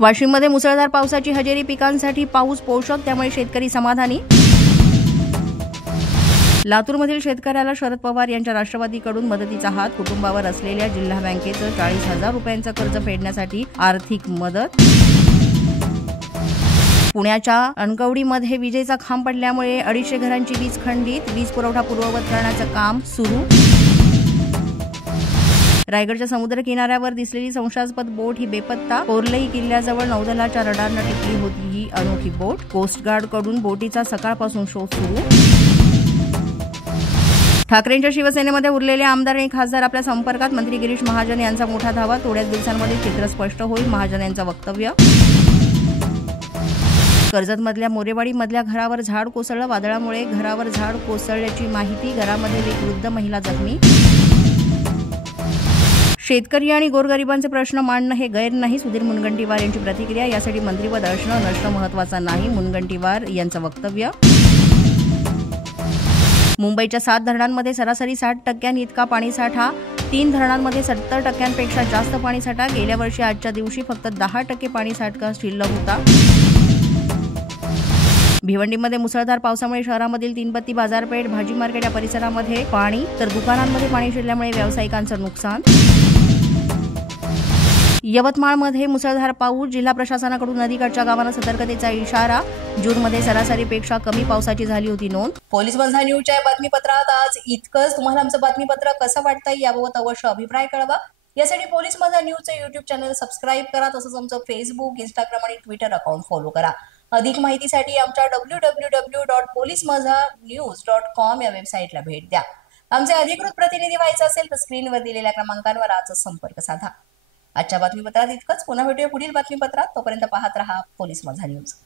वाशिममध्ये मुसळधार पावसाची हजेरी, पिकांसाठी पाऊस पोषक, त्यामुळे शेतकरी समाधानी. लातूरमधील शेतकऱ्याला शरद पवार यांच्या राष्ट्रवादीकडून मदतीचा हात, कुटुंबावर असलेल्या जिल्हा बँकेचं 40,000 रुपयांचं कर्ज फेडण्यासाठी आर्थिक मदत. पुण्याच्या अणकवडीमध्ये विजेचा खांब पडल्यामुळे 250 घरांची वीज खंडित, वीज पुरवठा पूर्ववत करण्याचं काम सुरू. रायगडच्या समुद्र किनाऱ्यावर दिसलेली संशयास्पद बोट ही बेपत्ता, कोर्लई किल्ल्याजवळ नौदलाच्या रडारनं टिकली होती ही अनोखी बोट. कोस्टगार्डकडून बोटीचा सकाळपासून शोध सुरू. ठाकरेंच्या शिवसेनेमध्ये उरलेले आमदार आणि खासदार आपल्या संपर्कात, मंत्री गिरीश महाजन यांचा मोठा धावा, थोड्याच दिवसांमध्ये चित्र स्पष्ट होईल, महाजन यांचं वक्तव्य. कर्जतमधल्या मोरेवाडीमधल्या घरावर झाड कोसळलं, वादळामुळे घरावर झाड कोसळल्याची माहिती, घरामधील एक वृद्ध महिला जखमी. शेतकरी आणि गोरगरिबांचे प्रश्न मांडणं हे गैर नाही, सुधीर मुनगंटीवार यांची प्रतिक्रिया. यासाठी मंत्रिपद असणं नसणं महत्वाचं नाही, मुनगंटीवार यांचं वक्तव्य. मुंबईच्या 7 धरणांमध्ये सरासरी 60% इतका पाणीसाठा, 3 धरणांमध्ये 70% जास्त पाणीसाठा. गेल्या वर्षी आजच्या दिवशी फक्त 10% पाणीसाठा शिल्लक होता. भिवंडीमध्ये मुसळधार पावसामुळे शहरामधील तीनबत्ती बाजारपेठ, भाजी मार्केट या परिसरामध्ये पाणी, तर दुकानांमध्ये पाणी शिरल्यामुळे व्यावसायिकांचं नुकसान. यवतमाळमध्ये मुसळधार पाऊस, जिल्हा प्रशासनाकडून नदीकाठच्या गावांना सतर्कतेचा इशारा. जूनमध्ये सरासरीपेक्षा कमी पावसाची झाली होती नोंद. पोलीस माझा न्यूजच्या बातमीपत्रात आज इतकंच. तुम्हाला आमचं बातमीपत्र कसं वाटतंय याबाबत अवश्य अभिप्राय कळवा. यासाठी पोलीस माझा न्यूजचं युट्यूब चॅनल सबस्क्राईब करा, तसंच आमचं फेसबुक, इंस्टाग्राम आणि ट्विटर अकाउंट फॉलो करा. अधिक माहितीसाठी आमच्या www.policemazhanews.com या वेबसाईटला भेट द्या. आमचे अधिकृत प्रतिनिधी व्हायचं असेल तर स्क्रीनवर दिलेल्या क्रमांकांवर आजच संपर्क साधा. आजच्या बातमीपत्रात इतकंच. पुन्हा भेटूया पुढील बातमीपत्रात. तोपर्यंत पाहत रहा पोलीस माझा न्यूज.